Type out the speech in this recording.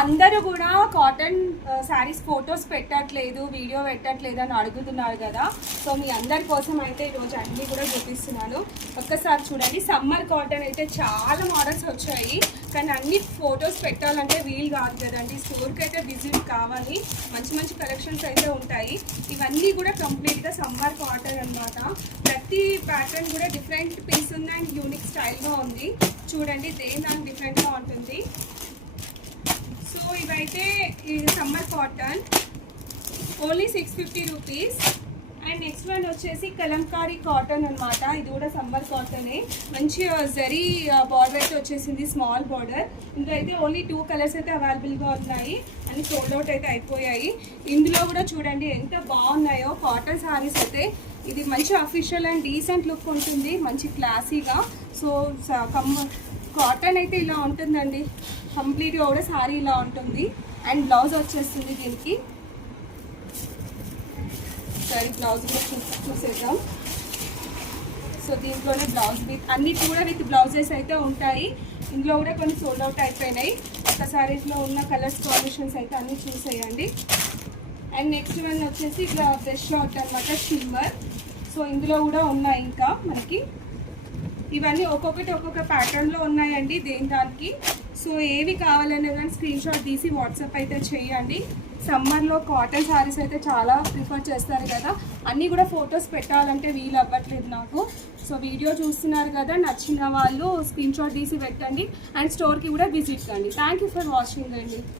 అందరూ కూడా cotton saris photos పెట్టట్లేదు, వీడియో పెట్టట్లేదు అని అడుగుతున్నారు కదా. సో మీ అందరి కోసం అయితే ఈరోజు అన్నీ కూడా చూపిస్తున్నాను. ఒక్కసారి చూడండి. సమ్మర్ కాటన్ అయితే చాలా మోడల్స్ వచ్చాయి, కానీ అన్ని ఫొటోస్ పెట్టాలంటే వీలు కాదు కదండి. స్టోర్కి అయితే విజిట్ కావాలి. మంచి మంచి కలెక్షన్స్ అయితే ఉంటాయి. ఇవన్నీ కూడా కంప్లీట్గా సమ్మర్ కాటన్ అన్నమాట. ప్రతి ప్యాటర్న్ కూడా డిఫరెంట్ పీస్ ఉంది అండ్ యూనిక్ స్టైల్గా ఉంది. చూడండి, దేని దానికి డిఫరెంట్గా ఉంటుంది. సో ఇవైతే summer cotton only 650 rupees. And next one వచ్చేసి కలంకారీ కాటన్ అనమాట. ఇది కూడా సమ్మర్ కాటనే. మంచి జరీ బార్డర్ అయితే వచ్చేసింది, స్మాల్ బార్డర్. ఇందులో అయితే ఓన్లీ 2 కలర్స్ అయితే అవైలబుల్గా ఉన్నాయి, అన్ని సోల్డ్ అవుట్ అయితే అయిపోయాయి. ఇందులో కూడా చూడండి ఎంత బాగున్నాయో కాటన్ శారీస్ అయితే. ఇది మంచి అఫీషియల్ అండ్ డీసెంట్ లుక్ ఉంటుంది, మంచి క్లాసీగా. సో కాటన్ అయితే ఇలా ఉంటుందండి. కంప్లీట్గా కూడా శారీ ఇలా ఉంటుంది. అండ్ బ్లౌజ్ వచ్చేస్తుంది దీనికి. సరే బ్లౌజ్ కూడా చూసేద్దాం. సో దీంట్లోనే బ్లౌజ్ విత్ అన్నిటి కూడా విత్ బ్లౌజెస్ అయితే ఉంటాయి. ఇందులో కూడా కొన్ని సోల్డ్ అవుట్ అయిపోయినాయి. ఒక శారీస్లో ఉన్న కలర్స్ కాంబినేషన్స్ అయితే అన్నీ చూసేయండి. అండ్ నెక్స్ట్ వన్ వచ్చేసి ఇట్లా బ్రష్ అవుట్ అనమాట, షిమ్మర్. సో ఇందులో కూడా ఉన్నాయి ఇంకా మనకి. ఇవన్నీ ఒక్కొక్కటి ఒక్కొక్క ప్యాటర్న్లో ఉన్నాయండి దేని దానికి. సో ఏవి కావాలనే కానీ స్క్రీన్ షాట్ తీసి వాట్సాప్ అయితే చేయండి. సమ్మర్లో కాటన్ శారీస్ అయితే చాలా ప్రిఫర్ చేస్తారు కదా, అన్నీ కూడా ఫొటోస్ పెట్టాలంటే వీలు అవ్వట్లేదు నాకు. సో వీడియో చూస్తున్నారు కదా, నచ్చిన వాళ్ళు స్క్రీన్ షాట్ తీసి పెట్టండి అండ్ స్టోర్కి కూడా విజిట్ కండి. థ్యాంక్ యూ ఫర్ వాచింగ్ అండి.